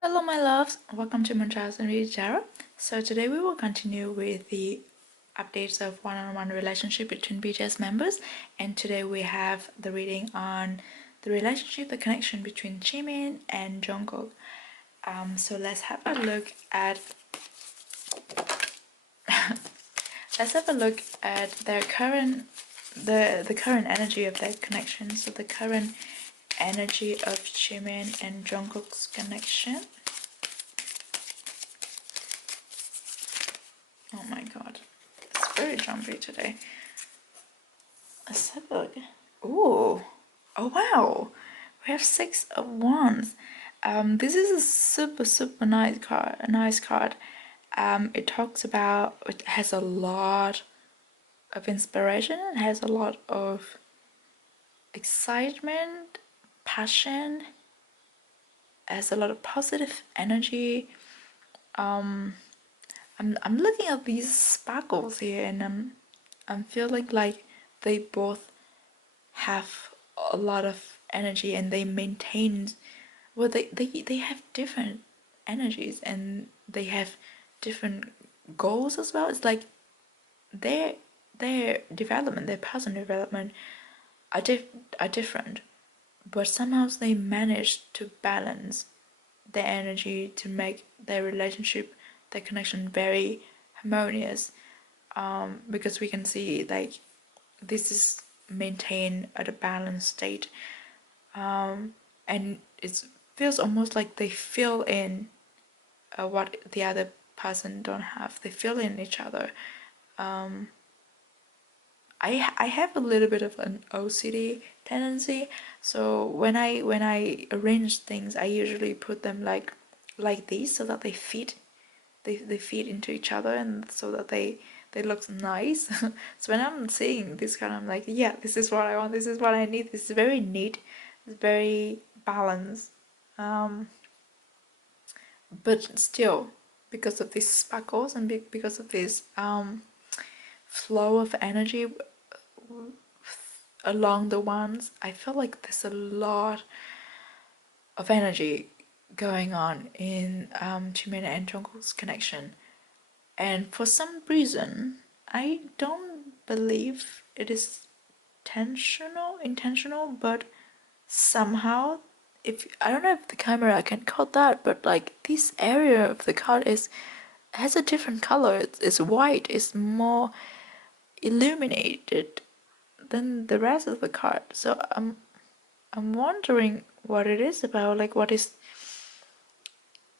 Hello my loves, welcome to MoonChild Serendipity Tarot. So today we will continue with the updates of one-on-one relationship between BTS members, and today we have the reading on the relationship, the connection between Jimin and Jungkook. So let's have a look at their current the current energy of their connection. So the current energy of Jimin and Jungkook's connection. Oh my god, it's very jumpy today. Let's have a look. Ooh, oh wow, we have Six of Wands. This is a super nice card. A nice card. It talks about. It has a lot of inspiration. It has a lot of excitement, passion. It has a lot of positive energy. I'm looking at these sparkles here, and I'm feeling like they both have a lot of energy, and they maintain. Well, they have different energies, and they have different goals as well. It's like their development, their personal development are different, but somehow they manage to balance their energy to make their relationship, their connection very harmonious. Because we can see like this is maintained at a balanced state, and it feels almost like they fill in what the other person don't have. They fill in each other. I have a little bit of an OCD tendency, so when I arrange things, I usually put them like these so that they feed into each other, and so that they look nice. So when I'm seeing this kind, I'm like, yeah, this is what I want. This is what I need. This is very neat. It's very balanced. But still, because of these sparkles and because of this flow of energy along the ones, I feel like there's a lot of energy going on in Jimin and Jungkook's connection, and for some reason, I don't believe it is intentional, but somehow, if I don't know if the camera can cut that, but like this area of the card is has a different color. It's white. It's more illuminated than the rest of the card. So I'm wondering what it is about. Like what is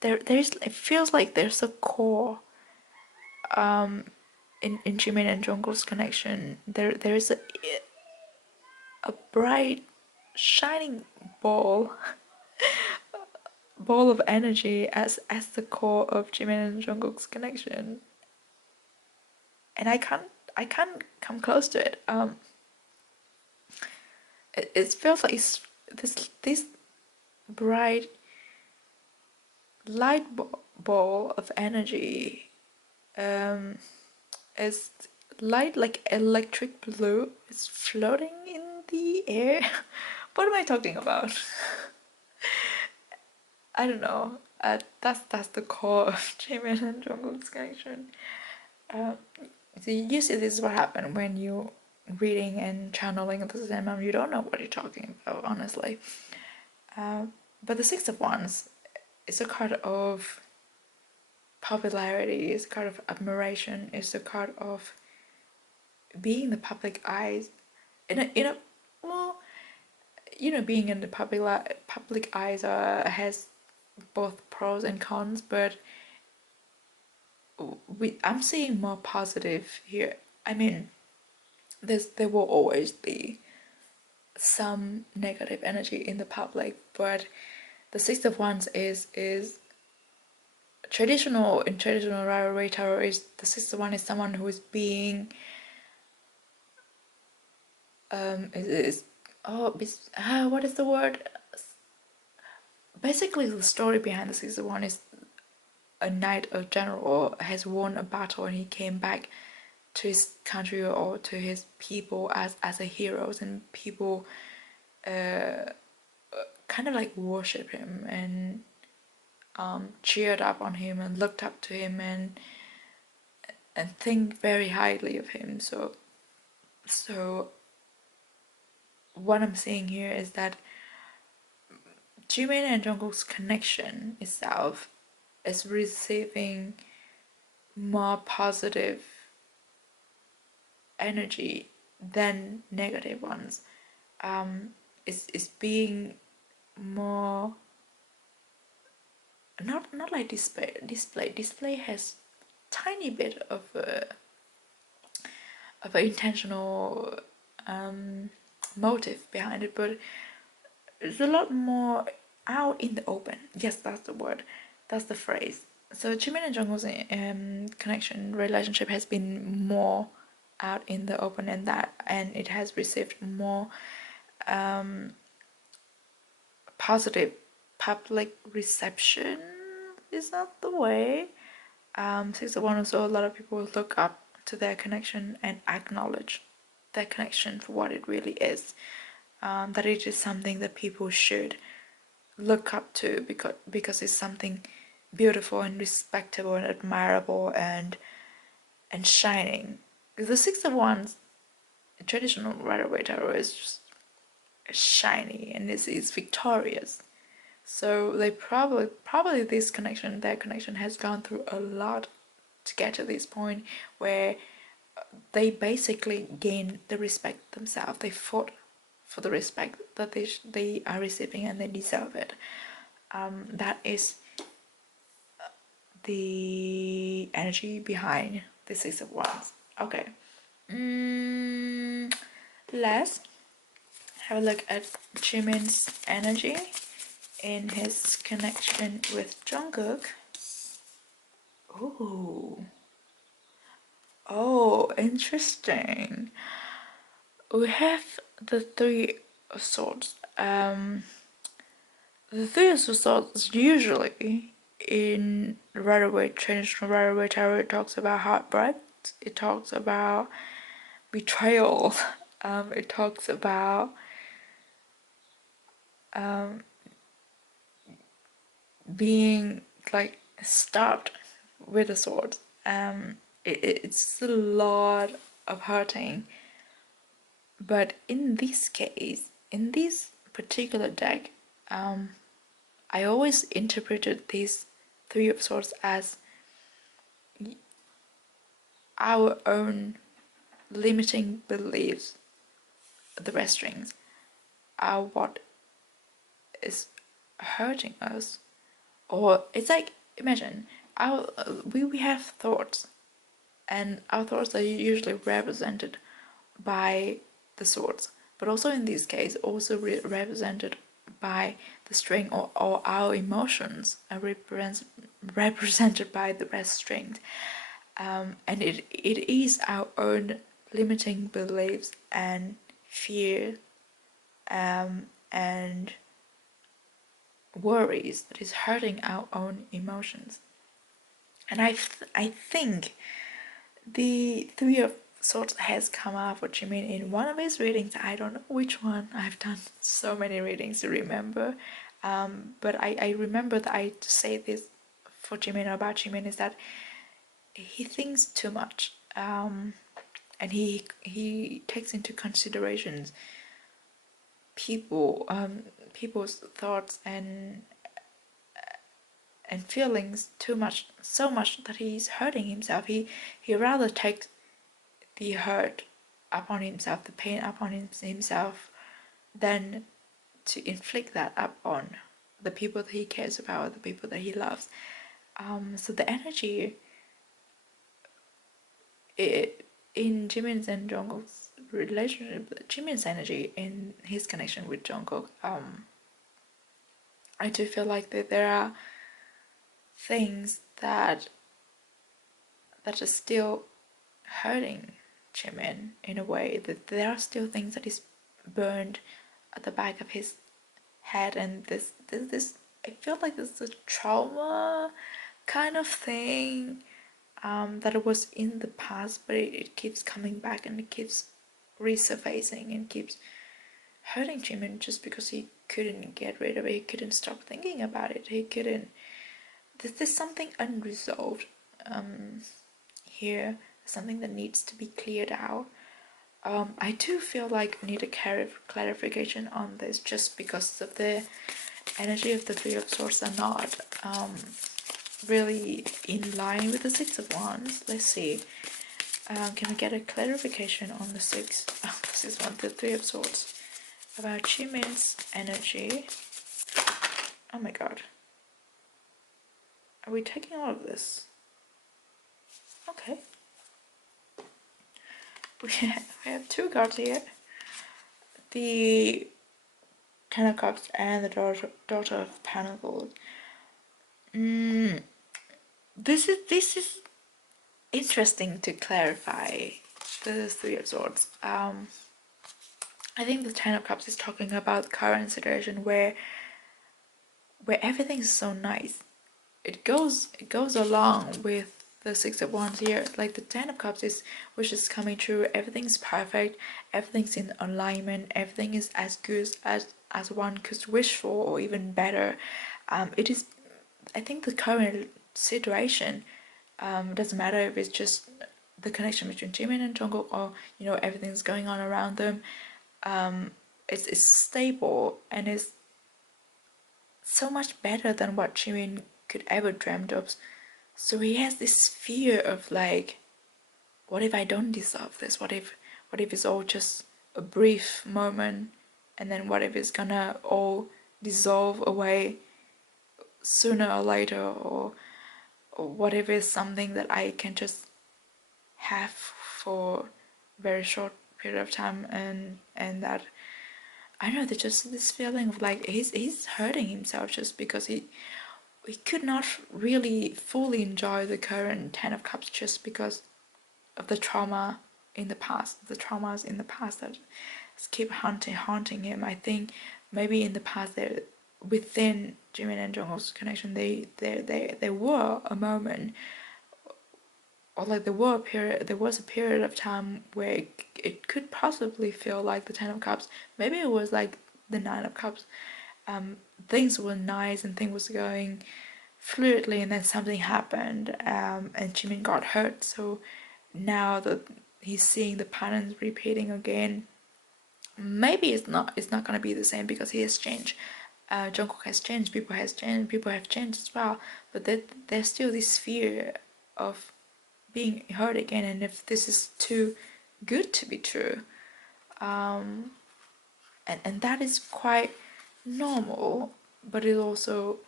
there? There's it feels like there's a core in Jimin and Jungkook's connection. There is a bright shining ball ball of energy as the core of Jimin and Jungkook's connection, and I can't come close to it. It feels like this bright light ball of energy is light like electric blue. It's floating in the air. What am I talking about? I don't know. That's the core of Jimin and Jungkook's connection. Uh, so usually this is what happens when you reading and channeling at the same time. You don't know what you're talking about, honestly. But the Six of Wands is a card of popularity. It's a card of admiration. It's a card of being in the public eyes. Well, being in the public eyes has both pros and cons, but I'm seeing more positive here. I mean, there will always be some negative energy in the public, but the Six of Wands is traditional. In traditional rivalry tarot, is the Six of Wands is someone who is being what is the word? Basically, the story behind the Six of Wands is a knight or general has won a battle, and he came back to his country or to his people as a hero, and people kind of like worship him and cheered up on him and looked up to him and think very highly of him. So what I'm seeing here is that Jimin and Jungkook's connection itself is receiving more positive energy than negative ones. Is being more, not like display has tiny bit of an intentional motive behind it, but it's a lot more out in the open. Yes, that's the word, that's the phrase. So Jimin and Jungkook's connection relationship has been more out in the open, and it has received more positive public reception. Is not the way. Six of Wands, so a lot of people look up to their connection and acknowledge their connection for what it really is. That it is something that people should look up to because it's something beautiful and respectable and admirable and shining. The Six of Wands, traditional Rider-Waite Tarot, is just shiny and is victorious. So they probably their connection has gone through a lot to get to this point where they basically gain the respect themselves. They fought for the respect that they are receiving, and they deserve it. That is the energy behind the Six of Wands. Okay. Let's have a look at Jimin's energy in his connection with Jungkook. Ooh. Oh, interesting. We have the Three of Swords. The Three of Swords usually in traditional Rider-Waite Tarot, it talks about heartbreak. It talks about betrayal. It talks about being like stabbed with a sword. It's a lot of hurting. But in this case, in this particular deck, I always interpreted these Three of Swords as our own limiting beliefs, the restraints, are what is hurting us. Or it's like, imagine, we have thoughts, and our thoughts are usually represented by the swords, but also in this case also represented by the string, or our emotions are represented by the restraint. And it is our own limiting beliefs and fear and worries that is hurting our own emotions. And I think the Three of Swords has come up for Jimin in one of his readings. I don't know which one. I've done so many readings to remember. But I remember that I say this for Jimin, about Jimin, is that he thinks too much. And he takes into considerations people's thoughts and feelings too much, so much that he's hurting himself. He rather takes the hurt upon himself, the pain upon himself, than to inflict that upon the people that he cares about, the people that he loves. So the energy in Jimin's and Jungkook's relationship, Jimin's energy in his connection with Jungkook, I do feel like that there are things that are still hurting Jimin in a way, that there are still things that is burned at the back of his head, and this I feel like this is a trauma kind of thing, that it was in the past, but it keeps coming back, and it keeps resurfacing and keeps hurting Jimin just because he couldn't get rid of it. He couldn't stop thinking about it. He couldn't there's something unresolved here, something that needs to be cleared out. I do feel like we need a clarification on this, just because of the energy of the Three of Swords are not really in line with the Six of Wands. Let's see. Can we get a clarification on the the Three of Swords, about Jimin's energy? Oh my god. Are we taking all of this? Okay. We have two cards here. The Ten of Cups and the Daughter of Pentacles. This is interesting to clarify the Three of Swords. I think the Ten of Cups is talking about the current situation where everything's so nice. It goes along with the Six of Wands here. Like the Ten of Cups which is coming true. Everything's perfect. Everything's in alignment. Everything is as good as one could wish for, or even better. It is. I think the current situation doesn't matter if it's just the connection between Jimin and Jungkook, or everything's going on around them. It's stable, and it's so much better than what Jimin could ever dreamt of. So he has this fear of like, what if I don't deserve this? What if it's all just a brief moment, and then what if it's gonna all dissolve away sooner or later, or what if it's something that I can just have for a very short period of time, and that I know that just this feeling of like he's hurting himself just because he could not really fully enjoy the current Ten of Cups, just because of the trauma in the past, the traumas in the past that keep haunting him. I think maybe in the past there, within Jimin and Jungkook's connection, there were a moment, or like there was a period of time where it could possibly feel like the Ten of Cups. Maybe it was like the Nine of Cups. Things were nice and things was going fluidly, and then something happened, and Jimin got hurt. So now that he's seeing the patterns repeating again, maybe it's not gonna be the same, because he has changed. Jungkook has changed. People have changed as well. But there's still this fear of being hurt again, and if this is too good to be true, and that is quite normal. But it also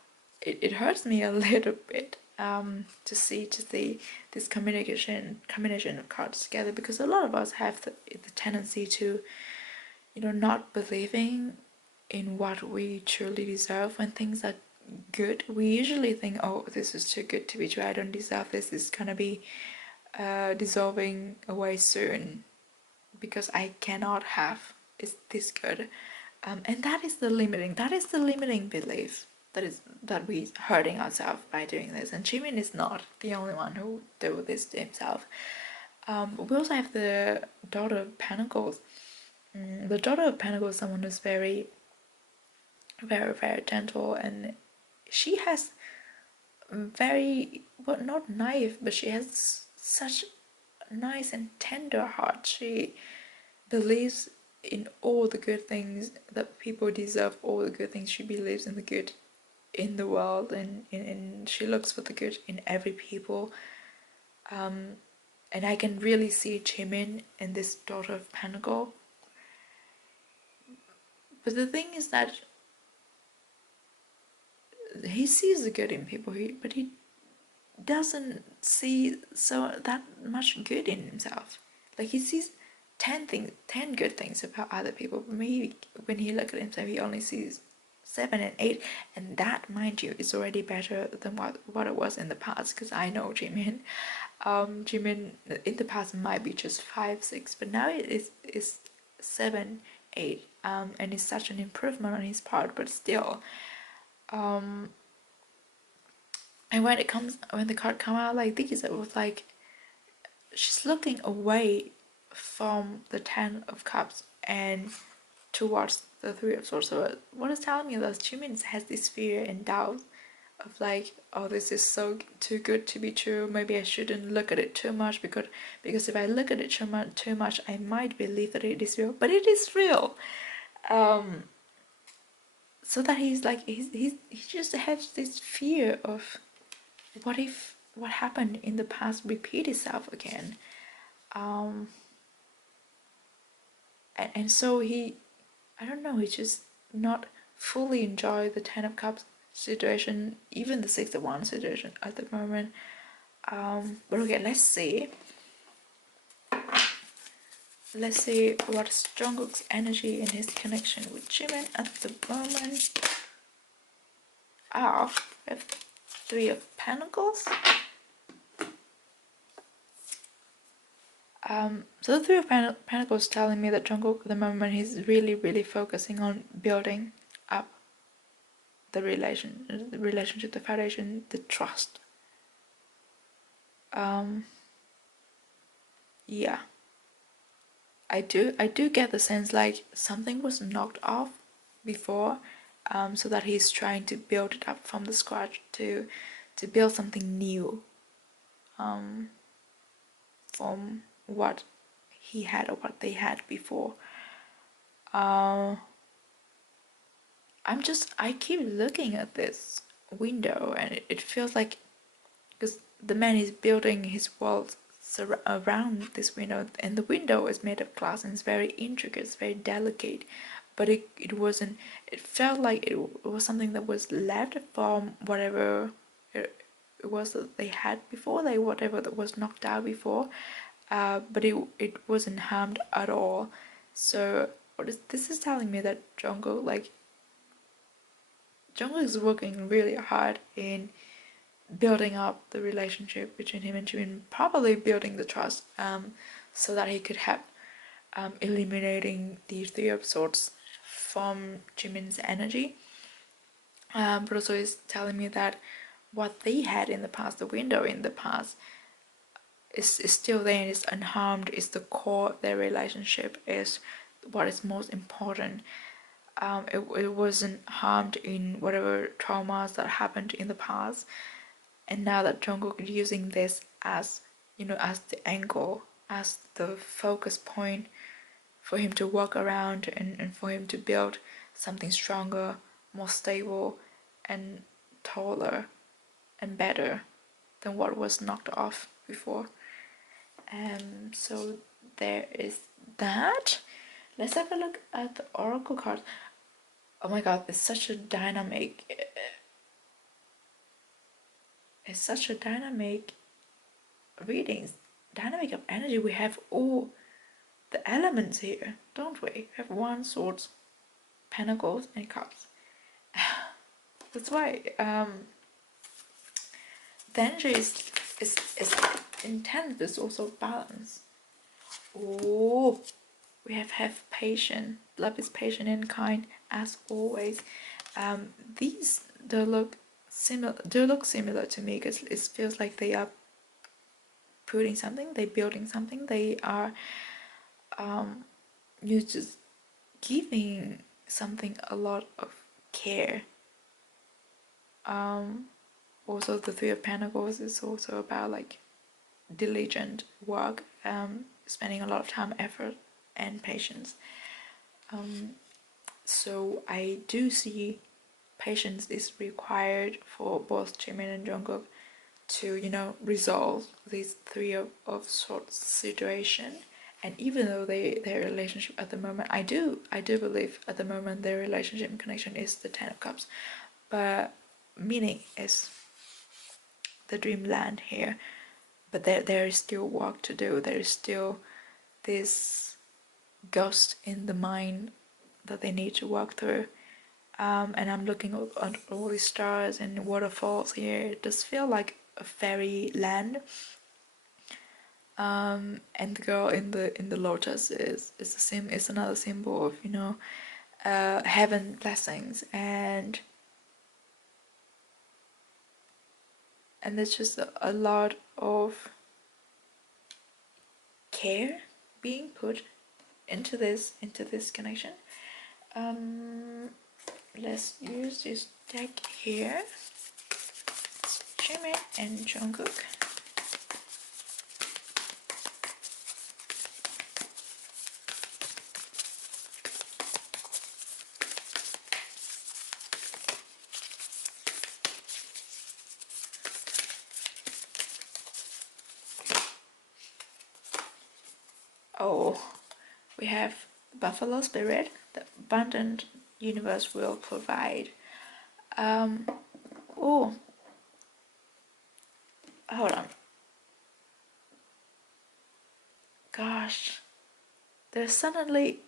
it hurts me a little bit to see this combination of cards together, because a lot of us have the tendency to not believing in what we truly deserve. When things are good, we usually think, oh, this is too good to be true, I don't deserve this, it's gonna be dissolving away soon, because I cannot have is this good. And that is the limiting belief that we hurting ourselves by doing this. And Jimin is not the only one who do this to himself. We also have the Daughter of Pentacles. The Daughter of Pentacles is someone who's very, very, very gentle, and she has very, well, not naive, but she has such a nice and tender heart. She believes in all the good things that people deserve, all the good things. She believes in the good in the world, and she looks for the good in every people. And I can really see Jimin in this Daughter of Pentacle. But the thing is that he sees the good in people, but he doesn't see that much good in himself. Like, he sees 10 good things about other people, but maybe when he looks at himself, he only sees 7 and 8, and that, mind you, is already better than what it was in the past. Because I know Jimin, Jimin in the past might be just 5, 6, but now it is 7, 8, and it's such an improvement on his part. But still, and when the card come out like this, it was like she's looking away from the Ten of Cups and towards the Three of Swords. So what is telling me that Jimin has this fear and doubt of like, oh, this is so too good to be true. Maybe I shouldn't look at it too much, because if I look at it too much, I might believe that it is real, but it is real. So that he's like, he just has this fear of what if what happened in the past repeat itself again. And so he, I don't know, he just not fully enjoy the Ten of Cups situation, even the Six of Wands situation at the moment. But okay, let's see. Let's see what's Jungkook's energy and his connection with Jimin at the moment. Ah, we have Three of Pentacles. So the Three of Pentacles telling me that Jungkook at the moment he's really focusing on building up the relationship, the foundation, the trust. Yeah, I do get the sense like something was knocked off before, so that he's trying to build it up from the scratch to build something new, from what he had or what they had before. I keep looking at this window and it feels like, because the man is building his world around this window, and the window is made of glass and it's very intricate, it's very delicate, but it wasn't, it felt like it was something that was left from whatever it was that they had before, like whatever that was knocked out before, but it wasn't harmed at all. So this is telling me that Jungkook is working really hard in building up the relationship between him and Jimin, probably building the trust, so that he could have, eliminating the Three of Swords from Jimin's energy. But also is telling me that what they had in the past, the window in the past, is still there and is unharmed, is the core of their relationship, is what is most important. It wasn't harmed in whatever traumas that happened in the past. And now that Jungkook is using this as, as the angle, as the focus point for him to walk around, and for him to build something stronger, more stable, and taller, and better than what was knocked off before. So there is that. Let's have a look at the oracle cards. Oh my god, it's such a dynamic readings, dynamic of energy. We have all the elements here, don't we? We have Wands, Swords, Pentacles, and Cups. That's why the energy is intense, but it's also balanced. Oh, we have patience. Love is patient and kind as always. These do look similar to me, because it feels like they are putting something, they're building something, they are you just giving something a lot of care. Also the Three of Pentacles is also about like diligent work, spending a lot of time, effort, and patience. So I do see patience is required for both Jimin and Jungkook to resolve this Three of Swords situation. And even though their relationship at the moment, I do believe at the moment their relationship and connection is the Ten of Cups, but meaning is the dreamland here. But there is still work to do. There is still this ghost in the mind that they need to work through. And I'm looking at all these stars and waterfalls here. It does feel like a fairy land. And the girl in the lotus is another symbol of heaven blessings, and there's just a lot of care being put into this connection. Let's use this deck here. Jimin and Jungkook. Oh, we have Buffalo Spirit. The abundant universe will provide. Oh, hold on. Gosh, there's suddenly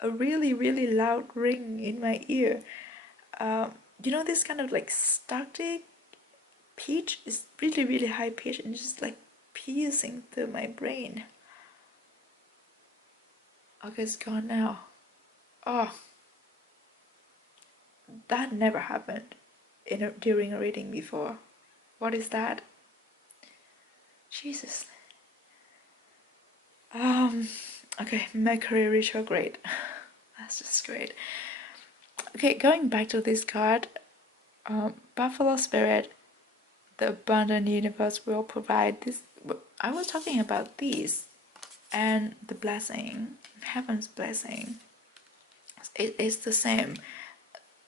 a really, really loud ring in my ear. You know, this kind of like static pitch is really, really high pitch and just like piercing through my brain. Okay, it's gone now. Oh, that never happened during a reading before. What is that? Jesus. Okay, Mercury retrograde. That's just great. Okay, going back to this card, Buffalo Spirit, the abundant universe will provide this. I was talking about these and the blessing, heaven's blessing. It's the same.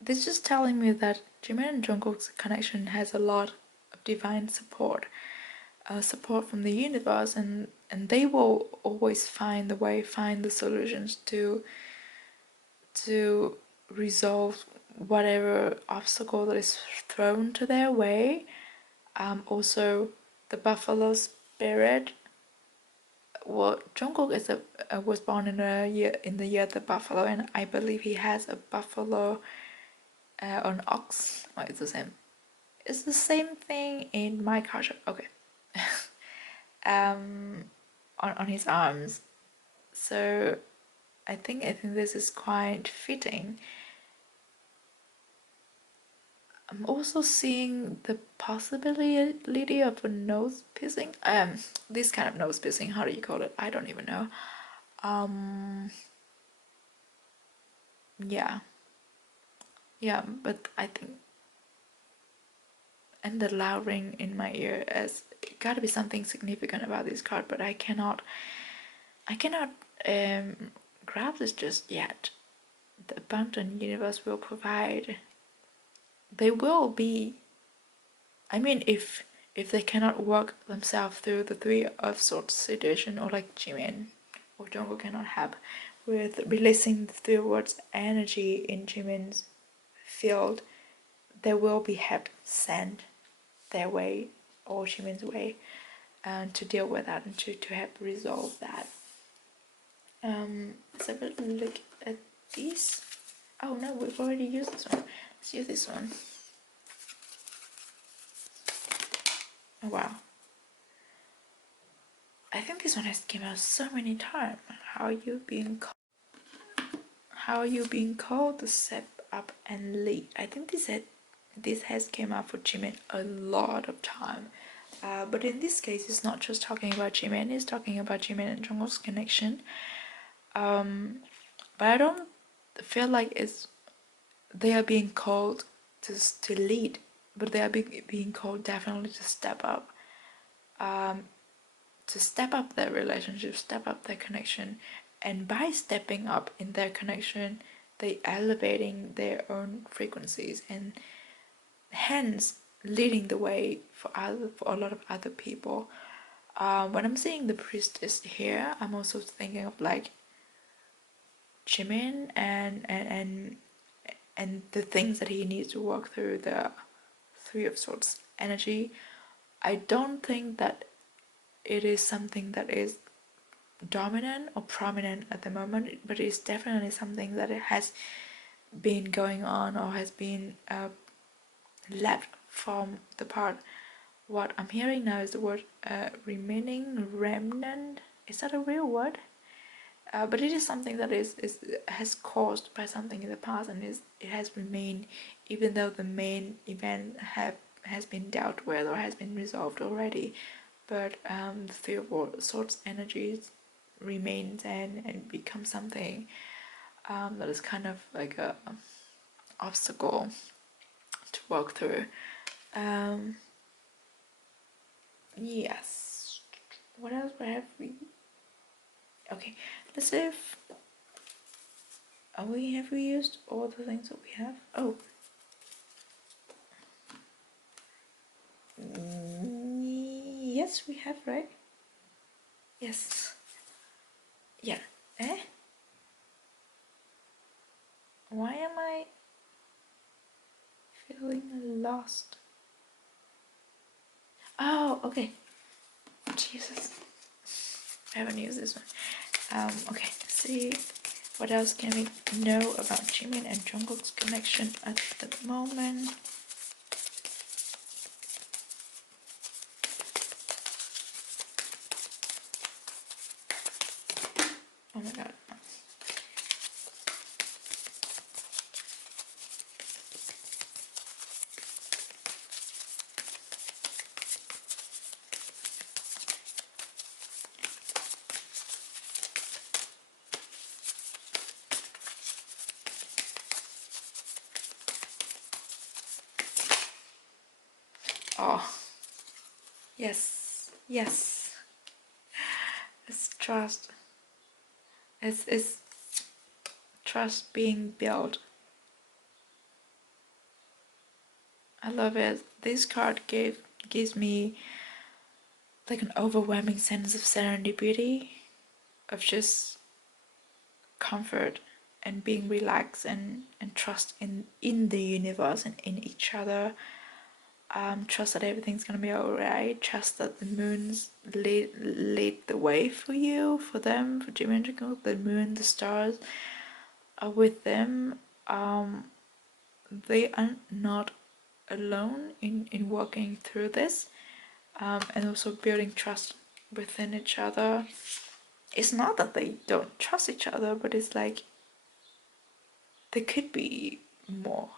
This is just telling me that Jimin and Jungkook's connection has a lot of divine support, support from the universe, and they will always find the way, find the solutions to resolve whatever obstacle that is thrown to their way. Also, the Buffalo Spirit. Well, Jungkook was born in the year of the buffalo, and I believe he has a buffalo or an ox. Oh, it's the same. It's the same thing in my culture. Okay. On his arms. So I think this is quite fitting. I'm also seeing the possibility of a nose piercing. This kind of nose piercing. How do you call it? I don't even know. Yeah. Yeah, but I think, and the loud ring in my ear, as it gotta be something significant about this card, but I cannot grab this just yet. The abundant universe will provide. They will be. I mean, if they cannot work themselves through the Three of Swords situation, or like Jimin or Jungkook cannot help with releasing the Three of Swords energy in Jimin's field, there will be help sent their way or Jimin's way to deal with that and to help resolve that. Let's have a look at these. Oh no, we've already used this one. Let's use this one. Oh wow. I think this one has came out so many times. How are you being called to step up and lead? I think this has came out for Jimin a lot of time. But in this case, it's not just talking about Jimin, it's talking about Jimin and Jungkook's connection. But I don't feel like they are being called to lead, but they are being called definitely to step up. To step up their relationship, step up their connection, and by stepping up in their connection, they elevating their own frequencies and hence leading the way for a lot of other people. When I'm seeing the priestess here, I'm also thinking of like Jimin and the things that he needs to work through, the Three of Swords energy. I don't think that it is something that is dominant or prominent at the moment, but it's definitely something that it has been going on or has been left from the part. What I'm hearing now is the word remaining remnant. Is that a real word? But it is something that has caused by something in the past, and it has remained, even though the main event has been dealt with or has been resolved already. But the Three of Swords energies remains and becomes something that is kind of like a obstacle to walk through. Yes. What else have we? Okay, let's see if have we used all the things that we have? Oh. Yes, we have, right? Yes. Yeah. Eh? Why am I feeling lost? Oh, okay. Jesus. I haven't used this one. Okay, let's see. What else can we know about Jimin and Jungkook's connection at the moment? Oh my god. Oh, yes, yes. It's trust. It's trust being built. I love it. This card gives me like an overwhelming sense of serendipity, of just comfort and being relaxed and trust in the universe and in each other. Trust that everything's gonna be alright. Trust that the moons lead the way for you, for them, for Jimin and Jungkook. The moon, the stars are with them. They are not alone in walking through this, and also building trust within each other. It's not that they don't trust each other, but it's like there could be more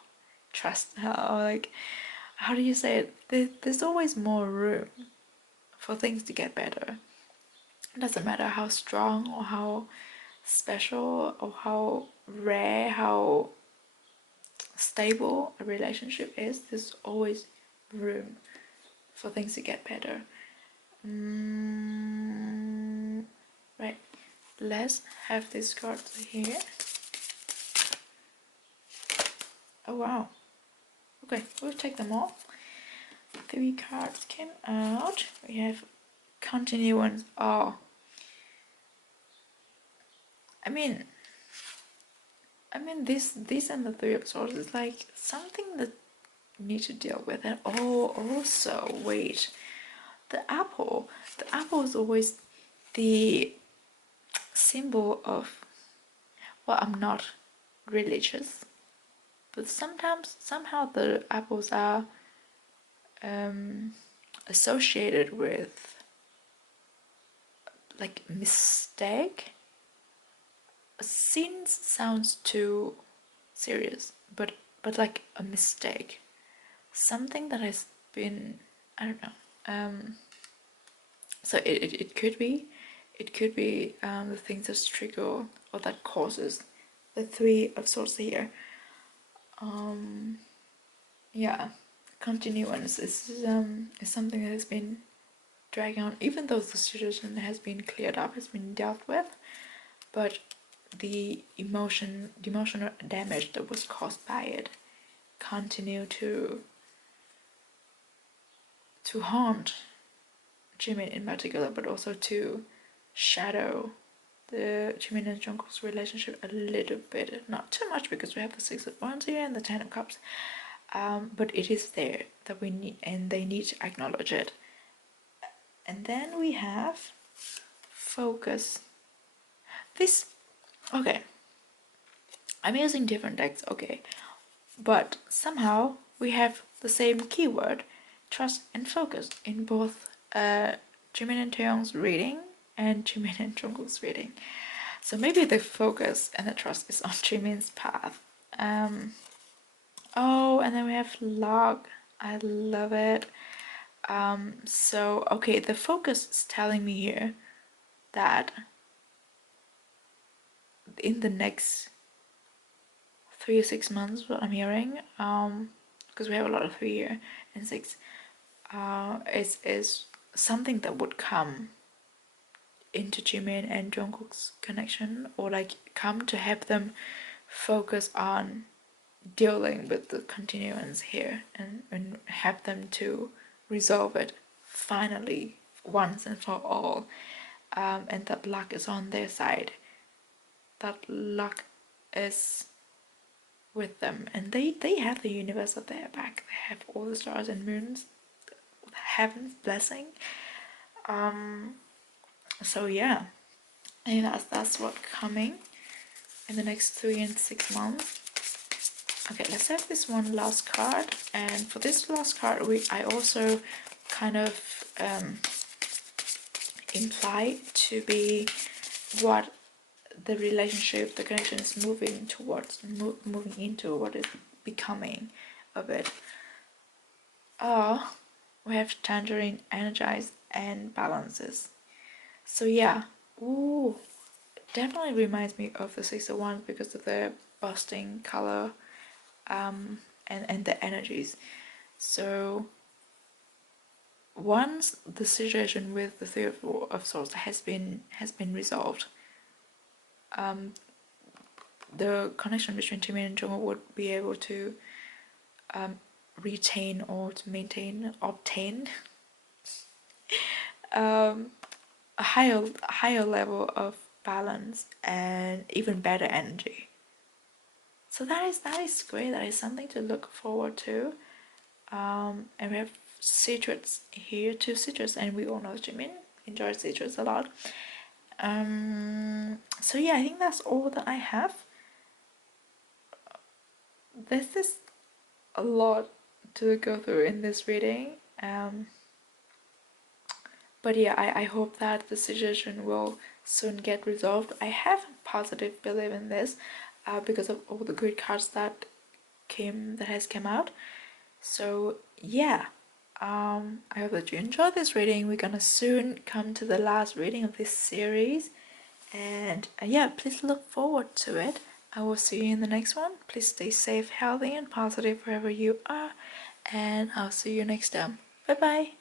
trust. Like, how do you say it? There's always more room for things to get better. It doesn't matter how strong or how special or how rare, how stable a relationship is, there's always room for things to get better. Right, let's have this card here. Oh wow. Okay, we'll take them all. 3 cards came out. We have continuance. Oh, I mean, this and the 3 of Swords is like something that you need to deal with. And oh, also, wait, the apple. The apple is always the symbol of, well, I'm not religious, but sometimes, somehow the apples are associated with like mistake. Sin sounds too serious, but like a mistake, something that has been, I don't know. So it could be, the things that trigger or that causes the 3 of Swords here. Yeah, continuance is something that has been dragging on, even though the situation has been cleared up, has been dealt with, but the emotional damage that was caused by it continue to haunt Jimin in particular, but also to shadow the Jimin and Jungkook's relationship a little bit. Not too much, because we have the 6 of Wands here and the 10 of Cups, but it is there that we need, and they need to acknowledge it. And then we have focus. This, okay, I'm using different decks, okay, but somehow we have the same keyword, trust and focus, in both Jimin and Taeyong's reading and Jimin and Jungkook's reading. So maybe the focus and the trust is on Jimin's path. Oh, and then we have log. I love it. So okay, the focus is telling me here that in the next 3 or 6 months, what I'm hearing, because we have a lot of 3 here, and 6 is something that would come into Jimin and Jungkook's connection, or like come to help them focus on dealing with the continuance here, and help them to resolve it finally once and for all. And that luck is on their side. That luck is with them, and they have the universe at their back. They have all the stars and moons, heaven's blessing. So yeah, I think that's what's coming in the next 3 and 6 months. Okay, let's have this one last card, and for this last card, I also kind of imply to be what the relationship, the connection is moving towards, moving into, what is becoming of it. We have Tangerine, Energize, and Balances. So yeah, ooh, definitely reminds me of the 6 of Wands because of the busting color, and the energies. So once the situation with the Three of Swords has been resolved, the connection between Jimin and Jung would be able to retain or to obtain a higher level of balance and even better energy. So that is great. That is something to look forward to. And we have citrus here, 2 citrus, and we all know Jimin enjoys citrus a lot. So yeah, I think that's all that I have. This is a lot to go through in this reading. But yeah, I hope that the situation will soon get resolved. I have a positive belief in this because of all the good cards that has come out. So yeah, I hope that you enjoyed this reading. We're gonna soon come to the last reading of this series, and yeah, please look forward to it. I will see you in the next one. Please stay safe, healthy, and positive wherever you are, and I'll see you next time. Bye bye.